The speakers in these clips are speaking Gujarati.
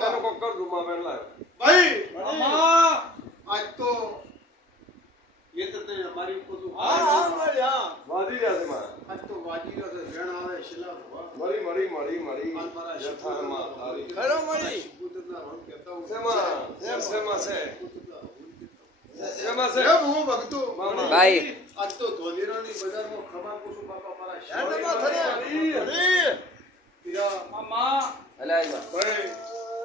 તેનો કક્કર રૂમમાં બેલાય ભાઈ અમ્મા આજ તો એ તો તે અમારી હા હા હા વાજી જાસે માં આજ તો વાજી જાસે જણ આવે શિલા ભવા મરી મરી મરી મરી યથા માં તારી ખરો મરી પુત્રના રણ કહેતા હું સેમા સેમા છે ભાઈ આજ તો ધોનીરાની બજારમાં ખબર પૂછું બાપા મારા શું એટલે આ મા એટલે ભાઈ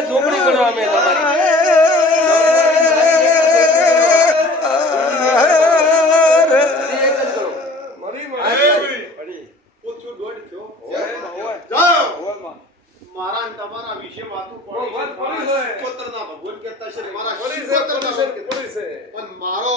ਕਹਿੰਦਾ ਝੋਪੜੀ ਬਣਾਵੇਂ ਤੁਹਾਡੀ ਮਾਰਾ ਅੰਤ ਮਾਰਾ ਵਿਸ਼ੇ ਬਾਤੂ ਕੋਈ ਬਹੁਤ ਬੜੀ ਹੋਏ ਪੁੱਤਰ ਦਾ ਭਗਵਾਨ ਕਹਤਾ ਸ਼੍ਰੀ ਮਾਰਾ ਪੁੱਤਰ ਦਾ ਸ਼ਰਕ ਪੁਲਿਸ ਹੈ ਪਰ ਮਾਰੋ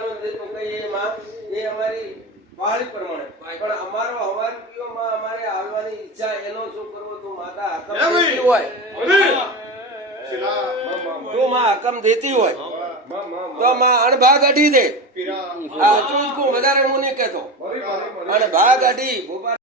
અમારો જેતો કહીએ એમાં એ અમારી વાળી પ્રમાણે પણ અમારો હવારીઓમાં અમારે આવવાની ઈચ્છા એનો શું કરવો તો માતા હકમ હોય તો અઢી દે વધારે હું નહીં કેતો અણભાગ અઢી